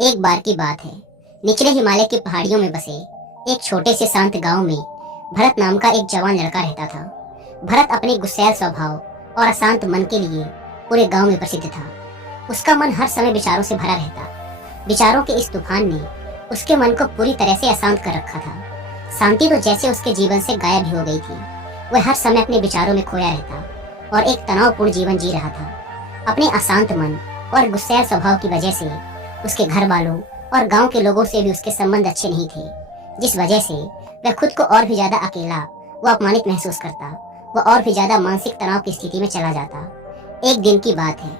एक बार की बात है। निचले हिमालय की पहाड़ियों में बसे एक छोटे से शांत गांव में भरत नाम का एक जवान लड़का रहता था। भरत अपने गुस्सैल स्वभाव और अशांत मन के लिए पूरे गांव में प्रसिद्ध था। उसका मन हर समय विचारों से भरा रहता। विचारों के इस तूफान ने उसके मन को पूरी तरह से अशांत कर रखा था। शांति तो जैसे उसके जीवन से गायब ही हो गई थी। वह हर समय अपने विचारों में खोया रहता और एक तनावपूर्ण जीवन जी रहा था। अपने अशांत मन और गुस्सैल स्वभाव की वजह से उसके घर वालों और गांव के लोगों से भी उसके संबंध अच्छे नहीं थे, जिस वजह से वह खुद को और भी ज्यादा अकेला व अपमानित महसूस करता। वह और भी ज्यादा मानसिक तनाव की स्थिति में चला जाता। एक दिन की बात है,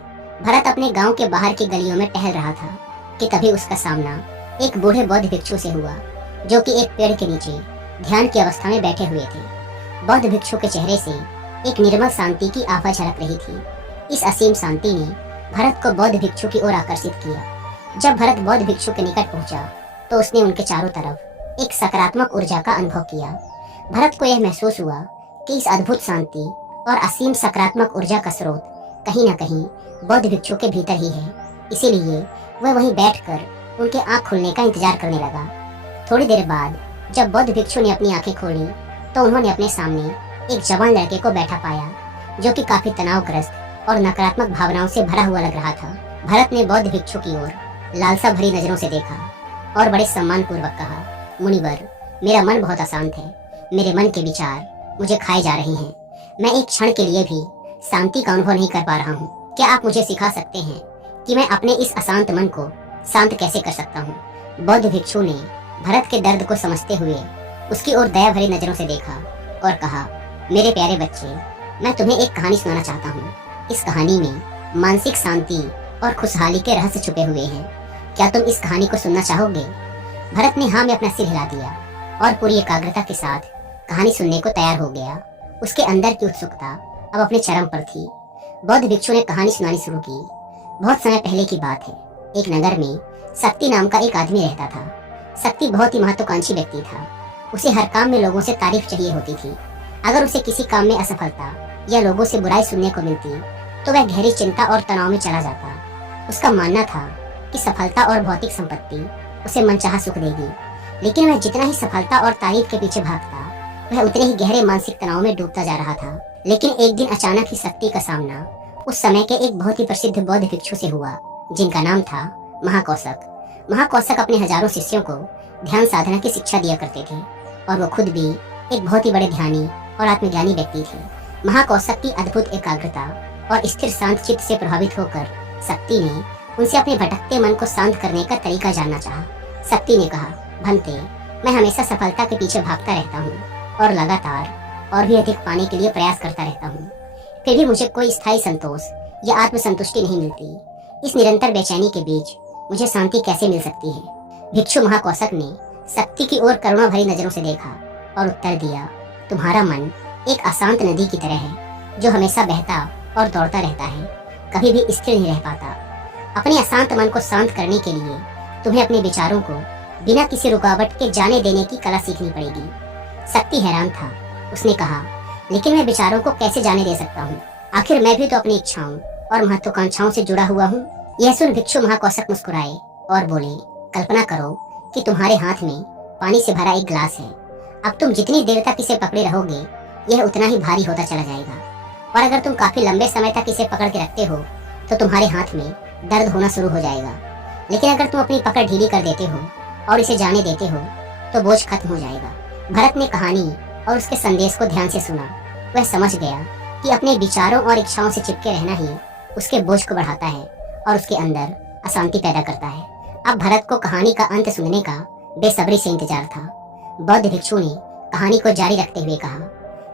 भरत अपने गांव के बाहर की गलियों में टहल रहा था कि तभी उसका सामना एक बूढ़े बौद्ध भिक्षु से हुआ, जो कि एक पेड़ के नीचे ध्यान की अवस्था में बैठे हुए थे। बौद्ध भिक्षु के चेहरे से एक निर्मल शांति की आभा झलक रही थी। इस असीम शांति ने भरत को बौद्ध भिक्षु की ओर आकर्षित किया। जब भरत बौद्ध भिक्षु के निकट पहुंचा तो उसने उनके चारों तरफ एक सकारात्मक ऊर्जा का अनुभव किया। भरत को यह महसूस हुआ कि इस अद्भुत शांति और असीम सकारात्मक ऊर्जा का स्रोत कहीं न कहीं बौद्ध भिक्षु के भीतर ही है। इसीलिए वह वहीं बैठकर उनके आंख खुलने का इंतजार करने लगा। थोड़ी देर बाद जब बौद्ध भिक्षु ने अपनी आंखें खोली तो उन्होंने अपने सामने एक जवान लड़के को बैठा पाया, जो कि काफी तनावग्रस्त और नकारात्मक भावनाओं से भरा हुआ लग रहा था। भरत ने बौद्ध भिक्षु की ओर लालसा भरी नजरों से देखा और बड़े सम्मान पूर्वक कहा, मुनिवर, मेरा मन बहुत अशांत है। मेरे मन के विचार मुझे खाए जा रहे हैं। मैं एक क्षण के लिए भी शांति का अनुभव नहीं कर पा रहा हूँ। क्या आप मुझे सिखा सकते हैं कि मैं अपने इस अशांत मन को शांत कैसे कर सकता हूँ? बौद्ध भिक्षु ने भरत के दर्द को समझते हुए उसकी ओर दया भरी नजरों से देखा और कहा, मेरे प्यारे बच्चे, मैं तुम्हें एक कहानी सुनाना चाहता हूँ। इस कहानी में मानसिक शांति और खुशहाली के रहस्य छुपे हुए हैं। क्या तुम इस कहानी को सुनना चाहोगे? भरत ने हाँ में अपना सिर हिला दिया और पूरी एकाग्रता के साथ कहानी सुनने को तैयार हो गया। उसके अंदर की उत्सुकता अब अपने चरम पर थी। बौद्ध भिक्षु ने कहानी सुनानी शुरू की। बहुत समय पहले की बात है। एक नगर में शक्ति नाम का एक आदमी रहता था। शक्ति बहुत ही महत्वाकांक्षी व्यक्ति था। उसे हर काम में लोगों से तारीफ चाहिए होती थी। अगर उसे किसी काम में असफलता या लोगों से बुराई सुनने को मिलती तो वह गहरी चिंता और तनाव में चला जाता। उसका मानना था कि सफलता और भौतिक संपत्ति उसे मनचाहा सुख देगी, लेकिन वह जितना ही सफलता और तारीफ के पीछे भागता, वह उतने ही गहरे मानसिक तनाव में डूबता जा रहा था। लेकिन एक दिन अचानक ही शक्ति का सामना उस समय के एक बहुत ही प्रसिद्ध बौद्ध भिक्षु से हुआ, जिनका नाम था महाकौशक। महाकौशक अपने हजारों शिष्यों को ध्यान साधना की शिक्षा दिया करते थे और वो खुद भी एक बहुत ही बड़े ध्यानी और आत्मज्ञानी व्यक्ति थे। महाकौशक की अद्भुत एकाग्रता और स्थिर शांत चित्त से प्रभावित होकर शक्ति ने उनसे अपने भटकते मन को शांत करने का तरीका जानना चाहा। शक्ति ने कहा, भंते, मैं हमेशा सफलता के पीछे भागता रहता हूँ और लगातार और भी अधिक पाने के लिए प्रयास करता रहता हूँ, फिर भी मुझे कोई स्थायी संतोष या आत्मसंतुष्टि नहीं मिलती। इस निरंतर बेचैनी के बीच मुझे शांति कैसे मिल सकती है? भिक्षु महाकौशक ने शक्ति की ओर करुणा भरी नजरों से देखा और उत्तर दिया, तुम्हारा मन एक अशांत नदी की तरह है, जो हमेशा बहता और दौड़ता रहता है, कभी भी स्थिर नहीं रह पाता। अपने अशांत मन को शांत करने के लिए तुम्हें अपने विचारों को बिना किसी रुकावट के जाने देने की कला सीखनी पड़ेगी। शक्ति हैरान था। उसने कहा, लेकिन मैं विचारों को कैसे जाने दे सकता हूँ? आखिर मैं भी तो अपनी इच्छाओं और महत्वाकांक्षाओं से जुड़ा हुआ हूँ। यह सुन भिक्षु महाकौशक मुस्कुराए और बोले, कल्पना करो कि तुम्हारे हाथ में पानी से भरा एक ग्लास है। अब तुम जितनी देर तक इसे पकड़े रहोगे, यह उतना ही भारी होता चला जाएगा, और अगर तुम काफी लंबे समय तक इसे पकड़ के रखते हो तो तुम्हारे हाथ में दर्द होना शुरू हो जाएगा। लेकिन अगर तुम अपनी पकड़ ढीली कर देते हो और इसे जाने देते हो तो बोझ खत्म हो जाएगा। भरत ने कहानी और उसके संदेश को ध्यान से सुना। वह समझ गया कि अपने विचारों और इच्छाओं से चिपके रहना ही उसके बोझ को बढ़ाता है और उसके अंदर अशांति पैदा करता है। अब भरत को कहानी का अंत सुनने का बेसब्री से इंतजार था। बौद्ध भिक्षु ने कहानी को जारी रखते हुए कहा,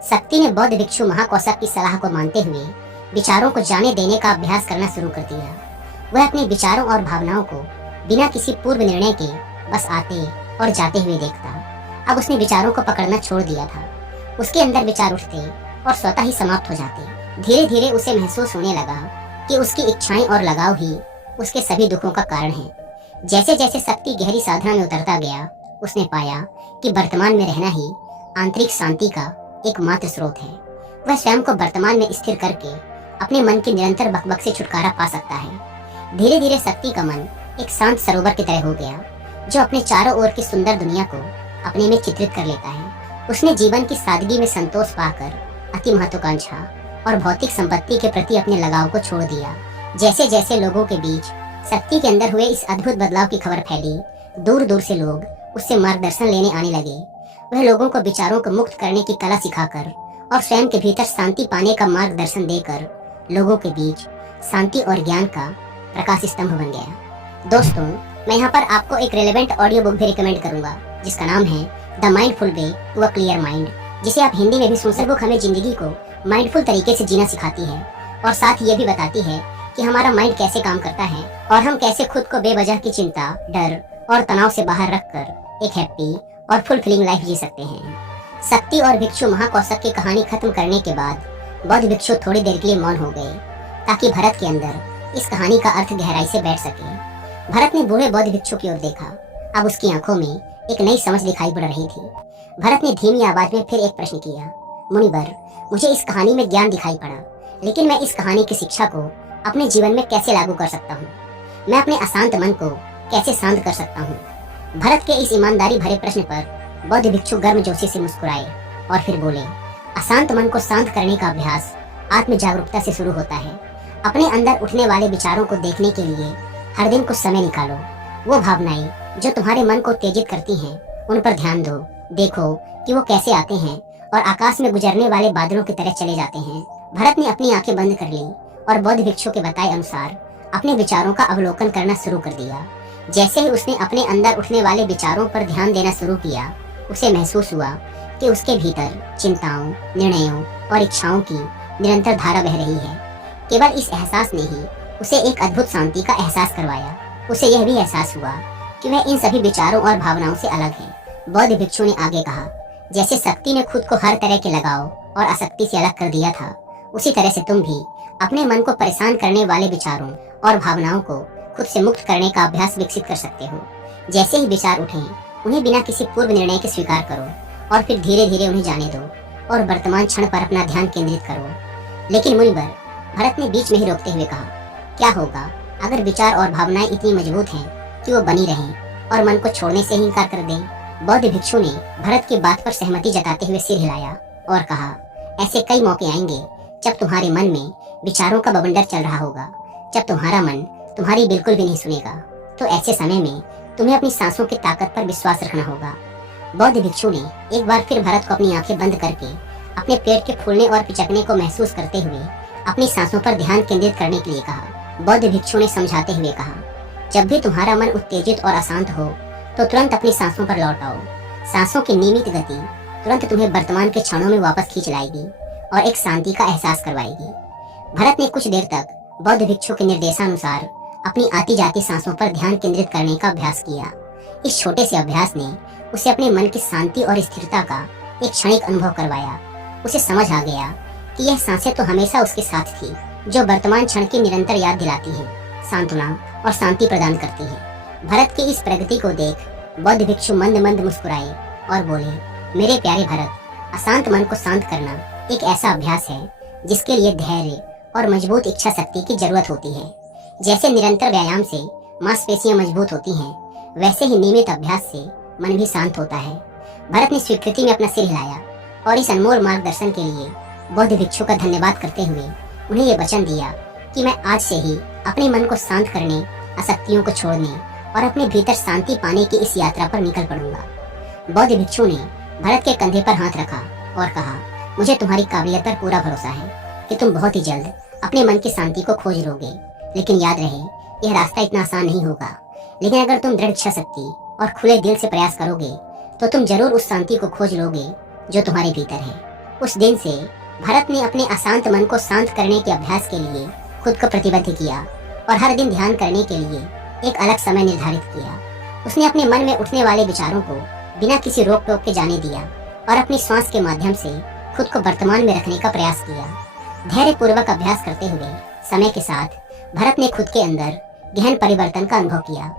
शक्ति ने बौद्ध भिक्षु महाकौशक की सलाह को मानते हुए विचारों को जाने देने का अभ्यास करना शुरू कर दिया। वह अपने विचारों और भावनाओं को बिना किसी पूर्व निर्णय के बस आते और जाते हुए देखता। अब उसने विचारों को पकड़ना छोड़ दिया था। उसके अंदर विचार उठते और स्वतः ही समाप्त हो जाते। धीरे धीरे उसे महसूस होने लगा कि उसकी इच्छाएं और लगाव ही उसके सभी दुखों का कारण है। जैसे जैसे शक्ति गहरी साधना में उतरता गया, उसने पाया कि वर्तमान में रहना ही आंतरिक शांति का एकमात्र स्रोत है। वह स्वयं को वर्तमान में स्थिर करके अपने मन की निरंतर बकबक से छुटकारा पा सकता है। धीरे धीरे शक्ति का मन एक शांत सरोवर की तरह हो गया, जो अपने चारों ओर की सुंदर दुनिया को अपने में चित्रित कर लेता है। उसने जीवन की सादगी में संतोष पाकर अति महत्वाकांक्षा और भौतिक संपत्ति के प्रति अपने लगाव को छोड़ दिया। जैसे जैसे लोगों के बीच शक्ति के अंदर हुए इस अद्भुत बदलाव की खबर फैली, दूर दूर से लोग उससे मार्गदर्शन लेने आने लगे। वह लोगों को विचारों को मुक्त करने की कला सिखाकर और स्वयं के भीतर शांति पाने का मार्गदर्शन देकर लोगों के बीच शांति और ज्ञान का प्रकाश स्तंभ बन गया। दोस्तों, मैं यहाँ पर आपको एक रेलेवेंट ऑडियो बुक भी रिकमेंड करूंगा, जिसका नाम है the mindful way to a clear mind, जिसे आप हिंदी में भी सुन सकते। बुक हमें जिंदगी को माइंडफुल तरीके से जीना सिखाती है और साथ ही ये भी बताती है कि हमारा माइंड कैसे काम करता है और हम कैसे खुद को बेवजह की चिंता, डर और तनाव से बाहर रखकर एक हैप्पी और फुलफिलिंग लाइफ जी सकते हैं। शक्ति और भिक्षु महाकौशक की कहानी खत्म करने के बाद बौद्ध भिक्षु थोड़ी देर के लिए मौन हो गए, ताकि भरत के अंदर इस कहानी का अर्थ गहराई से बैठ सके। भरत ने बूढ़े बौद्ध भिक्षु की ओर देखा। अब उसकी आंखों में एक नई समझ दिखाई पड़ रही थी। भरत ने धीमी आवाज में फिर एक प्रश्न किया, मुनिवर, मुझे इस कहानी में ज्ञान दिखाई पड़ा, लेकिन मैं इस कहानी की शिक्षा को अपने जीवन में कैसे लागू कर सकता हूँ? मैं अपने अशांत मन को कैसे शांत कर सकता हूँ? भरत के इस ईमानदारी भरे प्रश्न पर बौद्ध भिक्षु गर्मजोशी से मुस्कुराए और फिर बोले, अशांत मन को शांत करने का अभ्यास आत्म जागरूकता से शुरू होता है। अपने अंदर उठने वाले विचारों को देखने के लिए हर दिन कुछ समय निकालो। वो भावनाएं जो तुम्हारे मन को उत्तेजित करती हैं, उन पर ध्यान दो। देखो कि वो कैसे आते हैं और आकाश में गुजरने वाले बादलों की तरह चले जाते हैं। भरत ने अपनी आंखें बंद कर ली और बौद्ध भिक्षु के बताए अनुसार अपने विचारों का अवलोकन करना शुरू कर दिया। जैसे ही उसने अपने अंदर उठने वाले विचारों पर ध्यान देना शुरू किया, उसे महसूस हुआ कि उसके भीतर चिंताओं, निर्णयों और इच्छाओं की निरंतर धारा बह रही है। केवल इस एहसास ने ही उसे एक अद्भुत शांति का एहसास करवाया। उसे यह भी एहसास हुआ कि वह इन सभी विचारों और भावनाओं से अलग है। बौद्ध भिक्षु ने आगे कहा, जैसे शक्ति ने खुद को हर तरह के लगाव और आसक्ति से अलग कर दिया था, उसी तरह से तुम भी अपने मन को परेशान करने वाले विचारों और भावनाओं को खुद से मुक्त करने का अभ्यास विकसित कर सकते हो। जैसे ही विचार उठें, उन्हें बिना किसी पूर्व निर्णय के स्वीकार करो और फिर धीरे धीरे उन्हें जाने दो और वर्तमान क्षण पर अपना ध्यान केंद्रित करो। लेकिन मुनिवर, भरत ने बीच में ही रोकते हुए कहा, क्या होगा अगर विचार और भावनाएं इतनी मजबूत हैं कि वो बनी रहें और मन को छोड़ने से ही इनकार कर दें? बौद्ध भिक्षु ने भरत की बात पर सहमति जताते हुए सिर हिलाया और कहा, ऐसे कई मौके आएंगे जब तुम्हारे मन में विचारों का बवंडर चल रहा होगा, जब तुम्हारा मन तुम्हारी बिल्कुल भी नहीं सुनेगा। तो ऐसे समय में तुम्हें अपनी सांसों की ताकत पर विश्वास रखना होगा। बौद्ध भिक्षु ने एक बार फिर भरत को अपनी आंखें बंद करके अपने पेट के फूलने और पिचकने को महसूस करते हुए अपनी सांसों पर ध्यान केंद्रित करने के लिए कहा। बौद्ध भिक्षु ने समझाते हुए कहा, जब भी तुम्हारा मन उत्तेजित और अशांत हो, तो तुरंत अपनी सांसों पर लौट आओ। सांसों की नियमित गति तुरंत तुम्हें वर्तमान के क्षणों में वापस खींच लाएगी और एक शांति का एहसास करवाएगी। भरत ने कुछ देर तक बौद्ध भिक्षु के निर्देशानुसार अपनी आती जाती सांसों पर ध्यान केंद्रित करने का अभ्यास किया। इस छोटे से अभ्यास ने उसे अपने मन की शांति और स्थिरता का एक क्षणिक अनुभव करवाया। उसे समझ आ गया कि यह सांसें तो हमेशा उसके साथ थी, जो वर्तमान क्षण की निरंतर याद दिलाती है, सांत्वना और शांति प्रदान करती है। भरत की इस प्रगति को देख बौद्ध भिक्षु मंद मंद मुस्कुराए और बोले, मेरे प्यारे भरत, अशांत मन को शांत करना एक ऐसा अभ्यास है जिसके लिए धैर्य और मजबूत इच्छा शक्ति की जरूरत होती है। जैसे निरंतर व्यायाम से मांसपेशियां मजबूत होती हैं, वैसे ही नियमित अभ्यास से मन भी शांत होता है। भरत ने स्वीकृति में अपना सिर हिलाया और इस अनमोल मार्गदर्शन के लिए बौद्ध भिक्षु का धन्यवाद करते हुए उन्हें ये वचन दिया कि मैं आज से ही अपने मन को शांत करने, आसक्तियों को छोड़ने और अपने भीतर शांति पाने की इस यात्रा पर निकल पड़ूंगा। बौद्ध भिक्षु ने भरत के कंधे पर हाथ रखा और कहा, मुझे तुम्हारी काबिलियत पर पूरा भरोसा है कि तुम बहुत ही जल्द अपने मन की शांति को खोज लोगे। लेकिन याद रहे, यह रास्ता इतना आसान नहीं होगा, लेकिन अगर तुम दृढ़ इच्छा शक्ति और खुले दिल से प्रयास करोगे तो तुम जरूर उस शांति को खोज लोगे जो तुम्हारे भीतर है। उस दिन से भरत ने अपने अशांत मन को शांत करने के अभ्यास के लिए खुद को प्रतिबद्ध किया और हर दिन ध्यान करने के लिए एक अलग समय निर्धारित किया। उसने अपने मन में उठने वाले विचारों को बिना किसी रोक टोक के जाने दिया और अपनी श्वास के माध्यम से खुद को वर्तमान में रखने का प्रयास किया। धैर्य पूर्वक अभ्यास करते हुए समय के साथ भरत ने खुद के अंदर गहन परिवर्तन का अनुभव किया।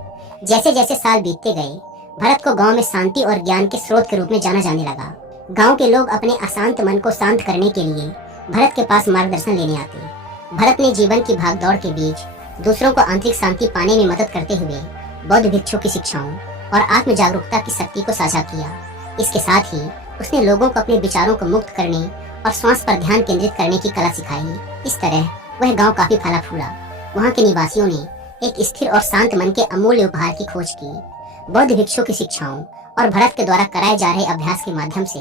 जैसे जैसे साल बीतते गए, भरत को गांव में शांति और ज्ञान के स्रोत के रूप में जाना जाने लगा। गांव के लोग अपने अशांत मन को शांत करने के लिए भरत के पास मार्गदर्शन लेने आते। भरत ने जीवन की भागदौड़ के बीच दूसरों को आंतरिक शांति पाने में मदद करते हुए बौद्ध भिक्षु की शिक्षाओं और आत्म जागरूकता की शक्ति को साझा किया। इसके साथ ही उसने लोगों को अपने विचारों को मुक्त करने और श्वास पर ध्यान केंद्रित करने की कला सिखाई। इस तरह वह गांव काफी फला फूला। वहां के निवासियों ने एक स्थिर और शांत मन के अमूल्य उपहार की खोज की। बौद्ध भिक्षु की शिक्षाओं और भरत के द्वारा कराए जा रहे अभ्यास के माध्यम से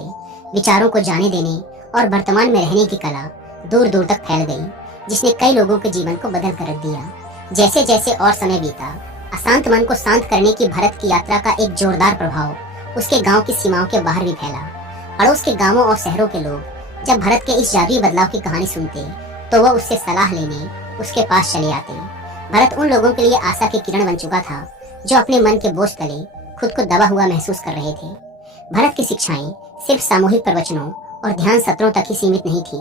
विचारों को जाने देने और वर्तमान में रहने की कला दूर दूर तक फैल गई, जिसने कई लोगों के जीवन को बदल कर रख दिया। जैसे जैसे और समय बीता, अशांत मन को शांत करने की भरत की यात्रा का एक जोरदार प्रभाव उसके गांव की सीमाओं के बाहर भी फैला। पड़ोस के गांवों और शहरों के लोग जब भरत के इस जादुई बदलाव की कहानी सुनते तो वह उससे सलाह लेने उसके पास चले आते। भरत उन लोगों के लिए आशा की किरण बन चुका था जो अपने मन के बोझ तले खुद को दबा हुआ महसूस कर रहे थे। भरत की शिक्षाएं सिर्फ सामूहिक प्रवचनों और ध्यान सत्रों तक ही सीमित नहीं थी,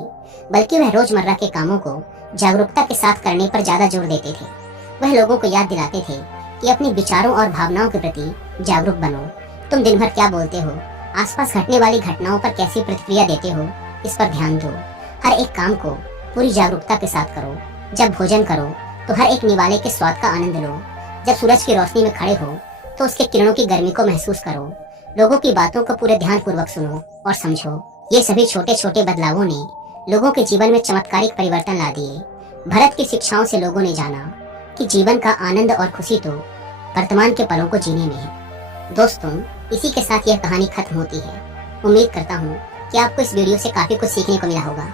बल्कि वह रोजमर्रा के कामों को जागरूकता के साथ करने पर ज्यादा जोर देते थे। वह लोगों को याद दिलाते थे कि अपने विचारों और भावनाओं के प्रति जागरूक बनो। तुम दिन भर क्या बोलते हो, आसपास घटने वाली घटनाओं पर कैसी प्रतिक्रिया देते हो, इस पर ध्यान दो। हर एक काम को पूरी जागरूकता के साथ करो। जब भोजन करो तो हर एक निवाले के स्वाद का आनंद लो। जब सूरज की रोशनी में खड़े हो तो उसके किरणों की गर्मी को महसूस करो। लोगों की बातों को पूरे ध्यान पूर्वक सुनो और समझो। ये सभी छोटे छोटे बदलावों ने लोगों के जीवन में चमत्कारिक परिवर्तन ला दिए। भरत की शिक्षाओं से लोगों ने जाना कि जीवन का आनंद और खुशी तो वर्तमान के पलों को जीने में है। दोस्तों, इसी के साथ यह कहानी खत्म होती है। उम्मीद करता हूँ कि आपको इस वीडियो से काफी कुछ सीखने को मिला होगा।